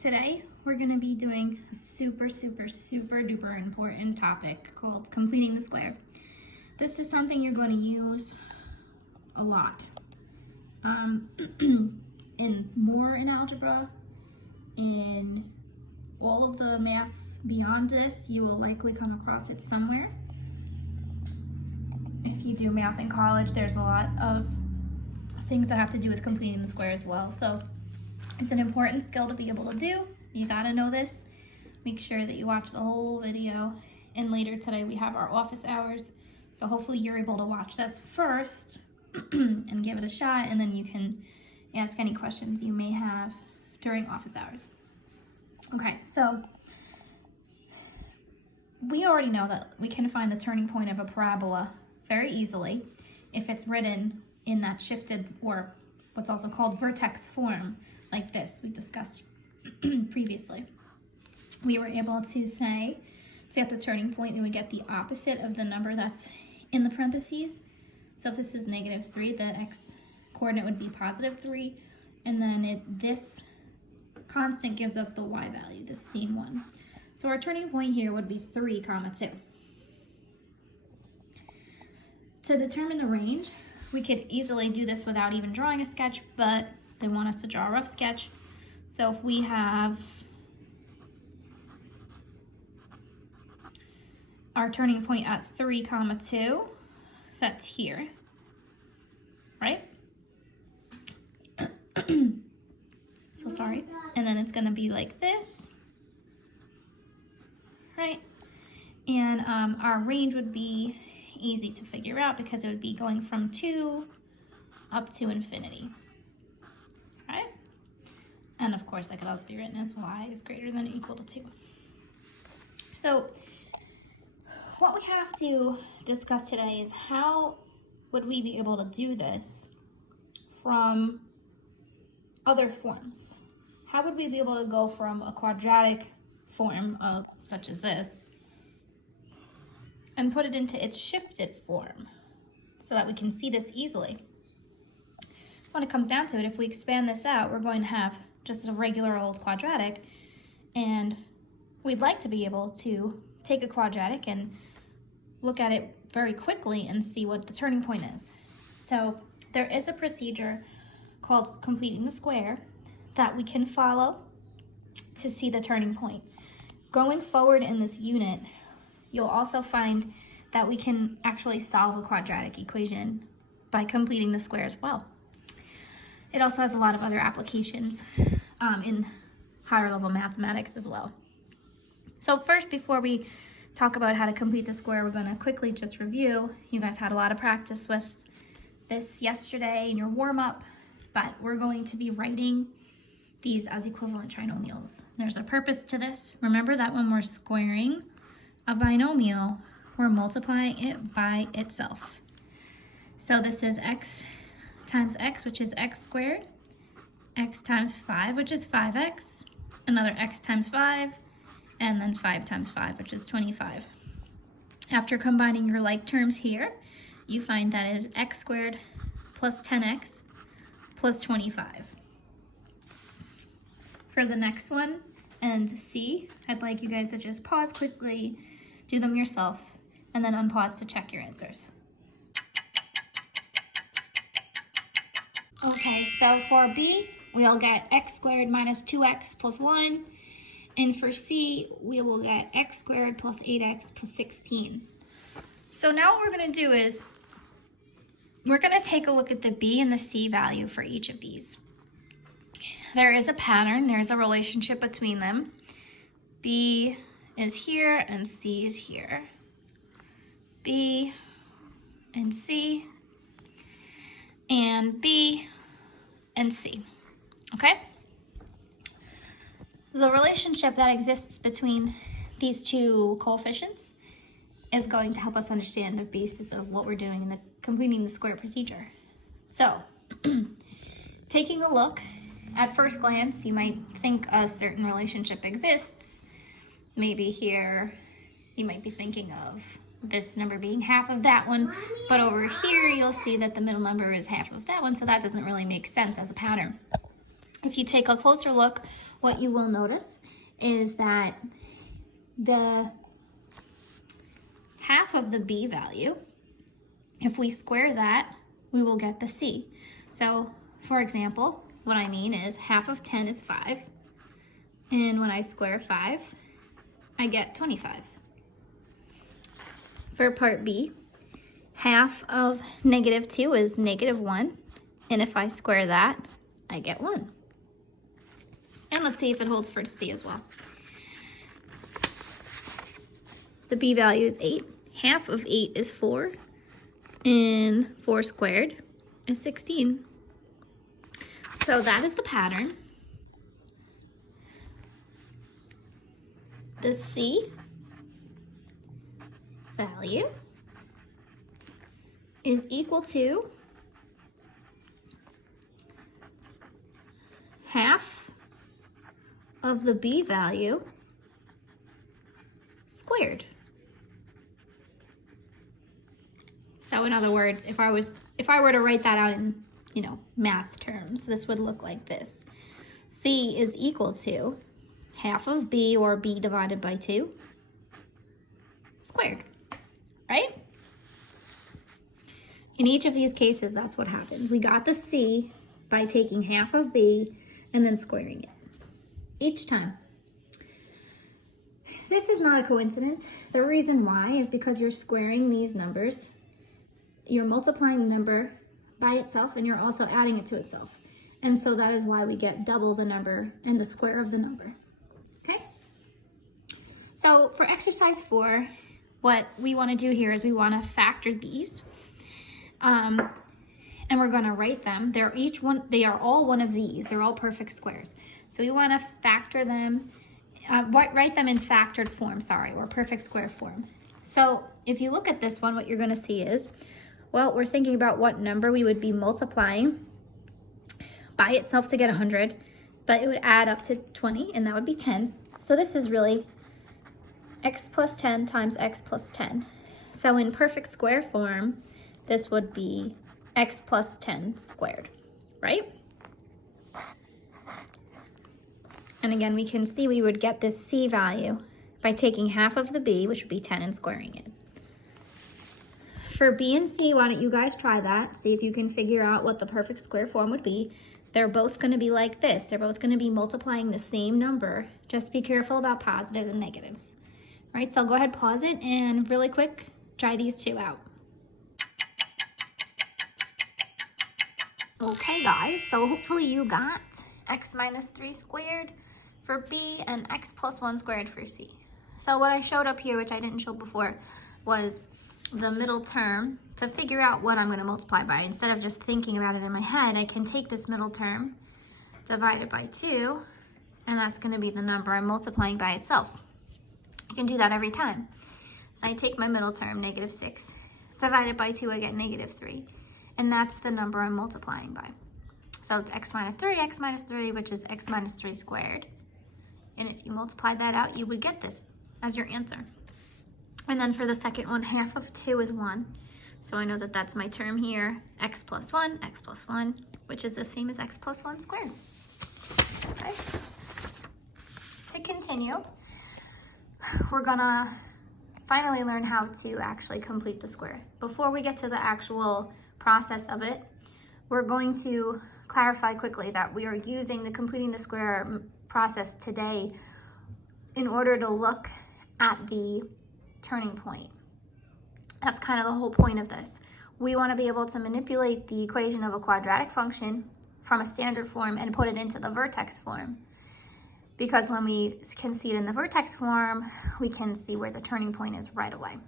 Today we're going to be doing a super duper important topic called completing the square. This is something you're going to use a lot in algebra, in all of the math beyond this. You will likely come across it somewhere. If you do math in college, there's a lot of things that have to do with completing the square as well. So it's an important skill to be able to do. You gotta know this. Make sure that you watch the whole video. And later today we have our office hours. So hopefully you're able to watch this first and give it a shot, and then you can ask any questions you may have during office hours. Okay, so we already know that we can find the turning point of a parabola very easily if it's written in that shifted, or what's also called vertex form, like this we discussed previously. We were able to say, at the turning point, we would get the opposite of the number that's in the parentheses. So if this is -3, the x coordinate would be +3, and then this constant gives us the y value, the same one. So our turning point here would be 3, 2. To determine the range, we could easily do this without even drawing a sketch, but they want us to draw a rough sketch. So if we have our turning point at 3, 2, that's here, right? So sorry. And then it's gonna be like this, right? And our range would be easy to figure out because it would be going from 2 up to infinity, right? And of course, that could also be written as y is greater than or equal to 2. So what we have to discuss today is how would we be able to do this from other forms? How would we be able to go from a quadratic form such as this and put it into its shifted form so that we can see this easily? When it comes down to it, if we expand this out, we're going to have just a regular old quadratic, and we'd like to be able to take a quadratic and look at it very quickly and see what the turning point is. So there is a procedure called completing the square that we can follow to see the turning point. Going forward in this unit, you'll also find that we can actually solve a quadratic equation by completing the square as well. It also has a lot of other applications in higher level mathematics as well. So first, before we talk about how to complete the square, we're going to quickly just review. You guys had a lot of practice with this yesterday in your warm-up, but we're going to be writing these as equivalent trinomials. There's a purpose to this. Remember that when we're squaring a binomial, we're multiplying it by itself. So this is x times x, which is x squared, x times 5, which is 5x, another x times 5, and then 5 times 5, which is 25. After combining your like terms here, you find that it is x squared plus 10x plus 25. For the next one and C, I'd like you guys to just pause quickly, do them yourself, and then unpause to check your answers. Okay, so for B, we'll get x squared minus 2x plus 1. And for C, we will get x squared plus 8x plus 16. So now what we're going to do is we're going to take a look at the B and the C value for each of these. There is a pattern. There's a relationship between them. B is here and C is here. B and C and B and C. Okay? The relationship that exists between these two coefficients is going to help us understand the basis of what we're doing in the completing the square procedure. So, taking a look, at first glance, you might think a certain relationship exists. Maybe here, you might be thinking of this number being half of that one, but over here, you'll see that the middle number is half of that one, so that doesn't really make sense as a pattern. If you take a closer look, what you will notice is that the half of the b value, if we square that, we will get the c. So, for example, what I mean is half of 10 is 5, and when I square 5, I get 25. For part B, half of -2 is -1, and if I square that, I get 1. And let's see if it holds for C as well. The b value is 8. Half of 8 is 4, and 4 squared is 16. So that is the pattern. The C value is equal to half of the b value squared. So in other words, if I were to write that out in, math terms, this would look like this. C is equal to half of b, or b divided by 2, squared, right? In each of these cases, that's what happened. We got the C by taking half of b and then squaring it each time. This is not a coincidence. The reason why is because you're squaring these numbers. You're multiplying the number by itself, and you're also adding it to itself. And so that is why we get double the number and the square of the number. Okay? So for exercise 4, what we want to do here is we want to factor these. And we're going to write them. They are all one of these. They're all perfect squares. So we want to factor them, write them in factored form, or perfect square form. So if you look at this one, what you're going to see is, well, we're thinking about what number we would be multiplying by itself to get 100, but it would add up to 20, and that would be 10. So this is really x plus 10 times x plus 10. So in perfect square form, this would be x plus 10 squared, right? And again, we can see we would get this c value by taking half of the b, which would be 10, and squaring it. For b and c, why don't you guys try that? See if you can figure out what the perfect square form would be. They're both going to be like this. They're both going to be multiplying the same number. Just be careful about positives and negatives. All right, so I'll go ahead, pause it, and really quick, try these two out. Okay, guys, so hopefully you got x minus 3 squared for b and x plus 1 squared for c. So what I showed up here, which I didn't show before, was the middle term to figure out what I'm going to multiply by. Instead of just thinking about it in my head, I can take this middle term, divide it by 2, and that's going to be the number I'm multiplying by itself. I can do that every time. So I take my middle term, -6, divide it by 2, I get -3. And that's the number I'm multiplying by. So it's x minus 3, which is x minus 3 squared. And if you multiply that out, you would get this as your answer. And then for the second one, half of 2 is 1. So I know that that's my term here, x plus 1, which is the same as x plus 1 squared. Okay. To continue, we're gonna finally learn how to actually complete the square. Before we get to the actual process of it, we're going to clarify quickly that we are using the completing the square process today in order to look at the turning point. That's kind of the whole point of this. We want to be able to manipulate the equation of a quadratic function from a standard form and put it into the vertex form. Because when we can see it in the vertex form, we can see where the turning point is right away.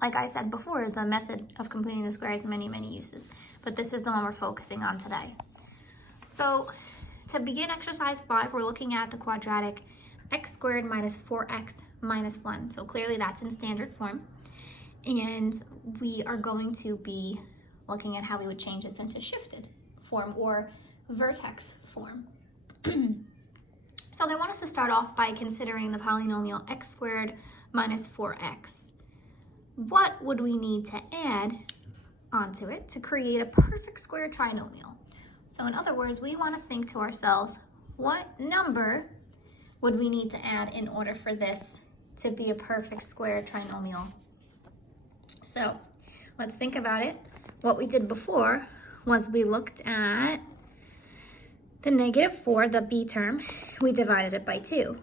Like I said before, the method of completing the square has many, many uses, but this is the one we're focusing on today. So to begin exercise 5, we're looking at the quadratic x squared minus 4x minus 1. So clearly that's in standard form. And we are going to be looking at how we would change this into shifted form or vertex form. So they want us to start off by considering the polynomial x squared minus 4x. What would we need to add onto it to create a perfect square trinomial? So in other words, we want to think to ourselves, what number would we need to add in order for this to be a perfect square trinomial? So let's think about it. What we did before was we looked at the -4, the b term, we divided it by 2.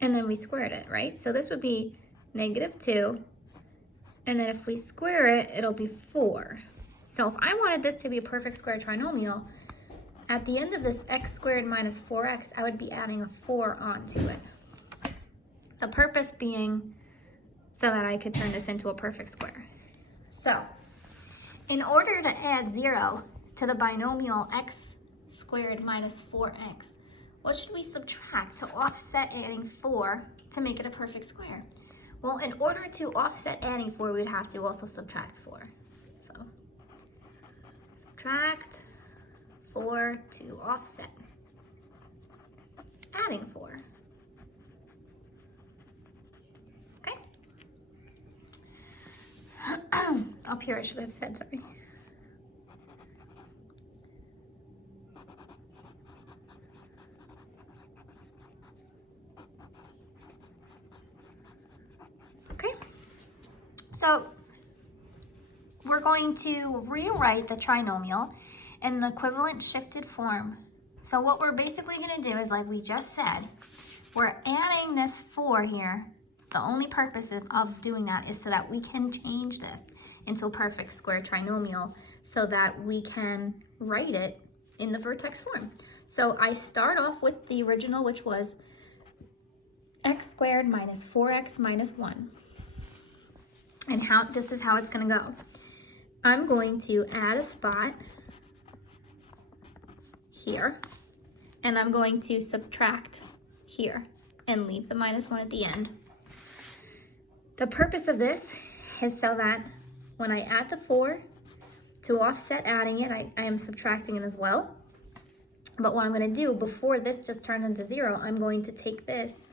And then we squared it, right? So this would be -2. And then if we square it, it'll be 4. So if I wanted this to be a perfect square trinomial, at the end of this x squared minus 4x, I would be adding a 4 onto it. The purpose being so that I could turn this into a perfect square. So in order to add 0 to the binomial x squared minus 4x, what should we subtract to offset adding 4 to make it a perfect square? Well, in order to offset adding 4, we'd have to also subtract 4. So subtract 4 to offset adding 4. Okay. Up here I should have said, sorry. So we're going to rewrite the trinomial in an equivalent shifted form. So what we're basically going to do is, like we just said, we're adding this 4 here. The only purpose of doing that is so that we can change this into a perfect square trinomial so that we can write it in the vertex form. So I start off with the original, which was x squared minus 4x minus 1. And this is how it's going to go. I'm going to add a spot here, and I'm going to subtract here and leave the -1 at the end. The purpose of this is so that when I add the 4, to offset adding it, I am subtracting it as well. But what I'm going to do before this just turns into 0, I'm going to take this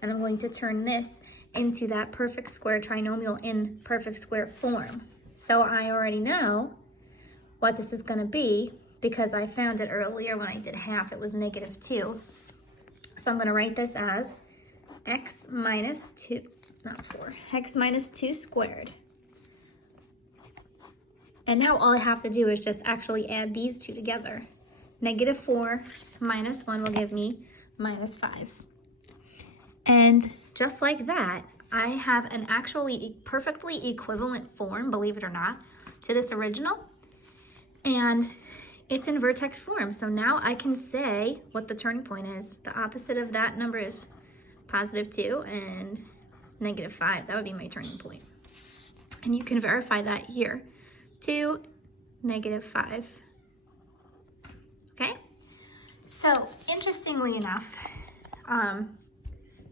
and I'm going to turn this into that perfect square trinomial in perfect square form. So I already know what this is going to be because I found it earlier when I did half. It was -2. So I'm going to write this as x minus 2, not 4, x minus 2 squared. And now all I have to do is just actually add these two together. -4 minus 1 will give me -5. And just like that, I have an actually perfectly equivalent form, believe it or not, to this original. And it's in vertex form. So now I can say what the turning point is. The opposite of that number is +2 and -5. That would be my turning point. And you can verify that here. 2, -5. Okay? So interestingly enough,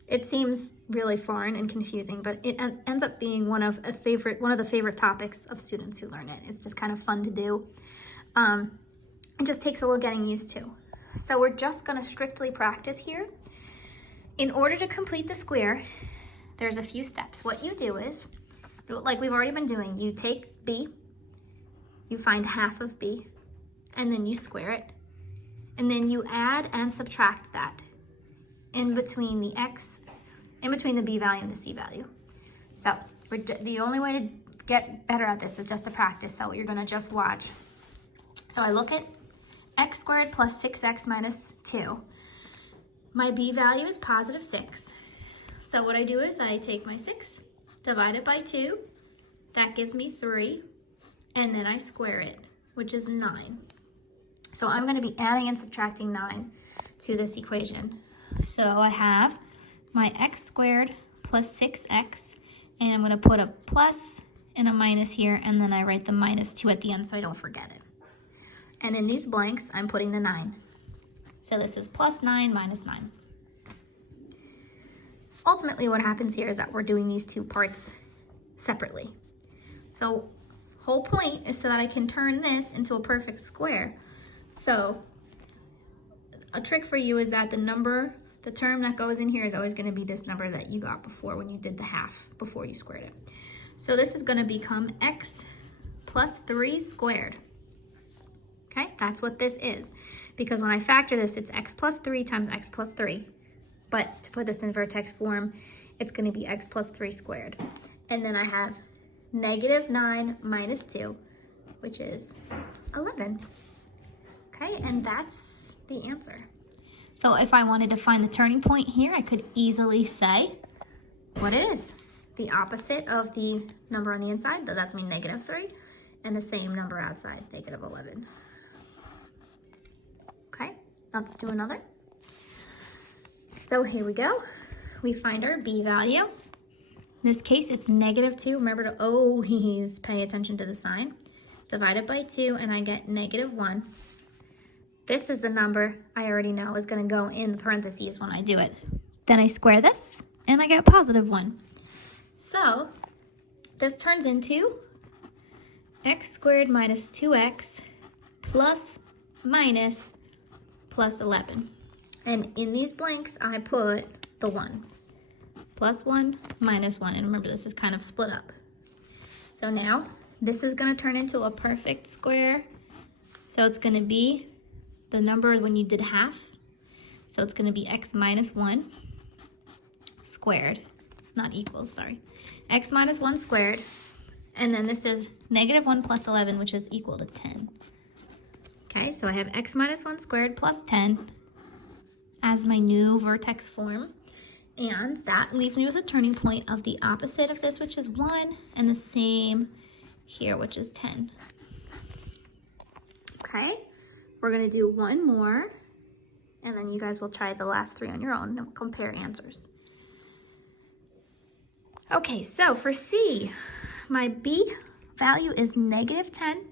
it seems really foreign and confusing, but it ends up being one of the favorite topics of students who learn it. It's just kind of fun to do. It just takes a little getting used to. So we're just going to strictly practice here. In order to complete the square, there's a few steps. What you do is, like we've already been doing, you take b, you find half of b, and then you square it, and then you add and subtract that in between the b value and the c value. So the only way to get better at this is just to practice. So you're going to just watch. So I look at x squared plus 6x minus 2. My b value is +6. So what I do is I take my 6, divide it by 2. That gives me 3. And then I square it, which is 9. So I'm going to be adding and subtracting 9 to this equation. So I have my x squared plus 6x, and I'm going to put a plus and a minus here, and then I write the -2 at the end so I don't forget it. And in these blanks, I'm putting the 9. So this is +9 minus 9. Ultimately, what happens here is that we're doing these two parts separately. So whole point is so that I can turn this into a perfect square. So a trick for you is that the term that goes in here is always going to be this number that you got before when you did the half, before you squared it. So this is going to become x plus 3 squared. Okay, that's what this is. Because when I factor this, it's x plus 3 times x plus 3. But to put this in vertex form, it's going to be x plus 3 squared. And then I have negative 9 minus 2, which is 11. Okay, and that's the answer. So if I wanted to find the turning point here, I could easily say what it is. The opposite of the number on the inside, that's mean negative 3, and the same number outside, negative 11. Okay, let's do another. So here we go. We find our b value. In this case, it's negative 2. Remember to always pay attention to the sign. Divide it by 2, and I get negative 1. This is the number I already know is going to go in the parentheses when I do it. Then I square this, and I get positive 1. So this turns into x squared minus 2x plus minus plus 11. And in these blanks, I put the 1. Plus 1, minus 1. And remember, this is kind of split up. So now, this is going to turn into a perfect square. So it's going to be the number when you did half. So it's going to be x minus 1 squared. Not equals, sorry. X minus 1 squared. And then this is negative 1 plus 11, which is equal to 10. Okay, so I have x minus 1 squared plus 10 as my new vertex form. And that leaves me with a turning point of the opposite of this, which is 1, and the same here, which is 10. Okay, we're going to do one more, and then you guys will try the last 3 on your own and compare answers. Okay, so for C, my B value is negative 10.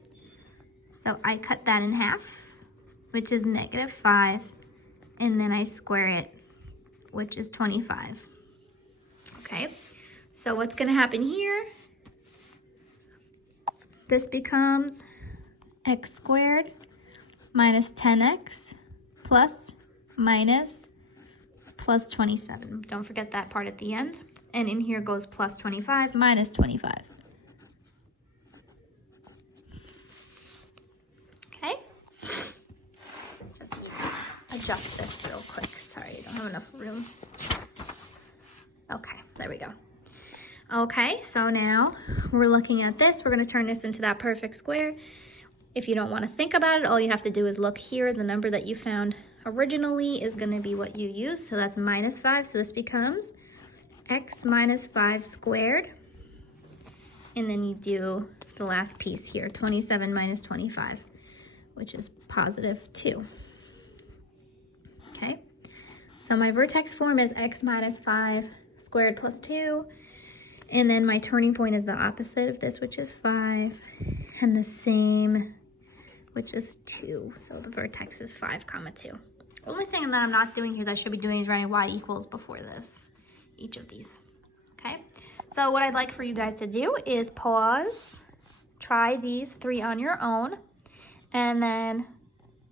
So I cut that in half, which is negative 5, and then I square it, which is 25. Okay, so what's going to happen here? This becomes x squared minus 10x plus minus plus 27. Don't forget that part at the end. And in here goes plus 25 minus 25. Okay, just need to adjust this real quick. Sorry, I don't have enough room. Okay, there we go. Okay, so now we're looking at this. We're going to turn this into that perfect square. If you don't want to think about it, all you have to do is look here. The number that you found originally is going to be what you use. So that's minus 5. So this becomes x minus 5 squared. And then you do the last piece here, 27 minus 25, which is positive 2. Okay, so my vertex form is x minus 5 squared plus 2. And then my turning point is the opposite of this, which is 5. And the same, which is 2. So the vertex is 5, 2. Only thing that I'm not doing here that I should be doing is writing y equals before this, each of these. Okay, so what I'd like for you guys to do is pause, try these 3 on your own, and then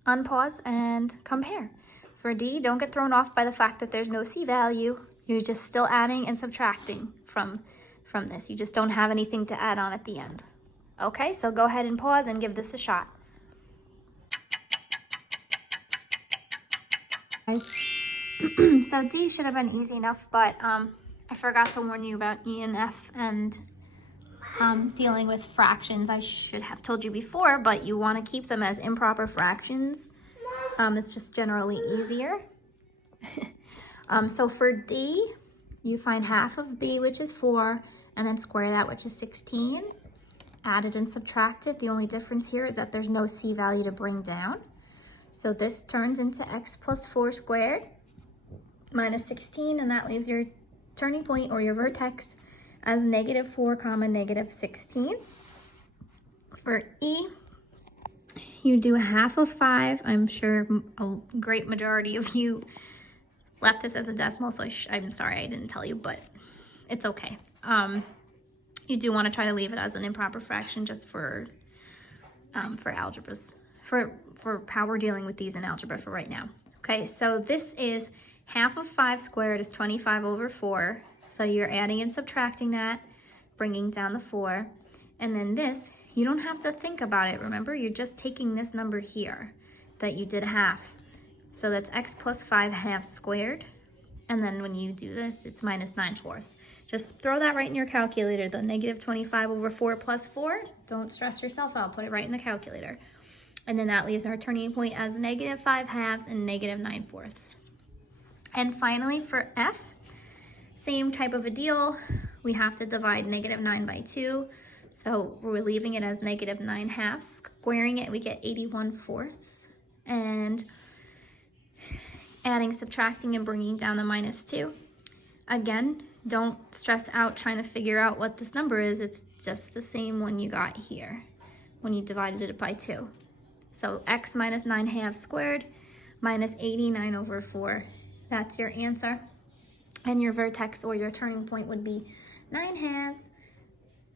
unpause and compare. For D, don't get thrown off by the fact that there's no C value. You're just still adding and subtracting from this. You just don't have anything to add on at the end. Okay, so go ahead and pause and give this a shot. So D should have been easy enough, but I forgot to warn you about E and F and dealing with fractions. I should have told you before, but you want to keep them as improper fractions. It's just generally easier. So for D, you find half of B, which is 4, and then square that, which is 16. Add it and subtract it. The only difference here is that there's no C value to bring down. So this turns into x plus 4 squared minus 16, and that leaves your turning point or your vertex as negative 4, negative 16. For E, you do half of 5. I'm sure a great majority of you left this as a decimal, so I'm sorry I didn't tell you, but it's okay. You do want to try to leave it as an improper fraction just for algebras, for how we're dealing with these in algebra for right now. Okay, so this is half of 5 squared is 25 over 4. So you're adding and subtracting that, bringing down the 4. And then this, You don't have to think about it, remember? You're just taking this number here that you did half. So that's x plus 5/2 squared. And then when you do this, it's minus 9/4. Just throw that right in your calculator, the negative 25/4 plus 4. Don't stress yourself out, put it right in the calculator. And then that leaves our turning point as negative 5/2 and negative 9/4. And finally for f, same type of a deal. We have to divide negative 9 by 2. So we're leaving it as negative 9/2. Squaring it, we get 81/4. And adding, subtracting, and bringing down the minus 2. Again, don't stress out trying to figure out what this number is. It's just the same one you got here when you divided it by 2. So x minus 9/2 squared minus 89/4. That's your answer. And your vertex or your turning point would be 9/2,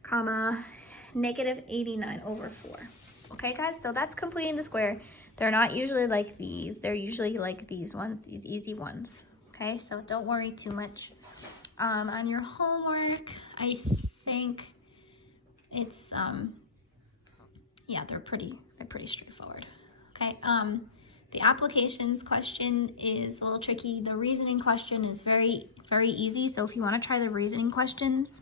comma, negative 89/4. Okay, guys, so that's completing the square. They're not usually like these. They're usually like these ones, these easy ones. Okay, so don't worry too much. On your homework, I think it's, yeah, they're pretty straightforward. Okay, the applications question is a little tricky. The reasoning question is very, very easy. So if you want to try the reasoning questions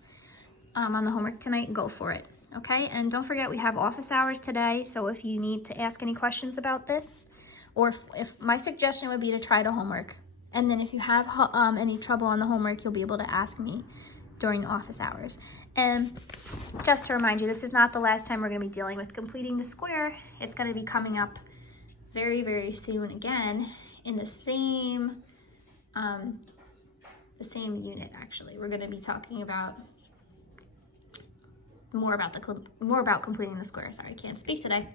on the homework tonight, go for it. Okay, and don't forget we have office hours today. So if you need to ask any questions about this, or if my suggestion would be to try the homework. And then if you have any trouble on the homework, you'll be able to ask me during office hours. And just to remind you, this is not the last time we're going to be dealing with completing the square. It's going to be coming up very, very soon again in the same unit. Actually, we're going to be talking about more about completing the square. Sorry, I can't speak today,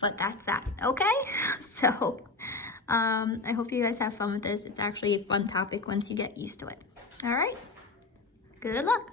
but that's that. Okay, so I hope you guys have fun with this. It's actually a fun topic once you get used to it. All right, good luck.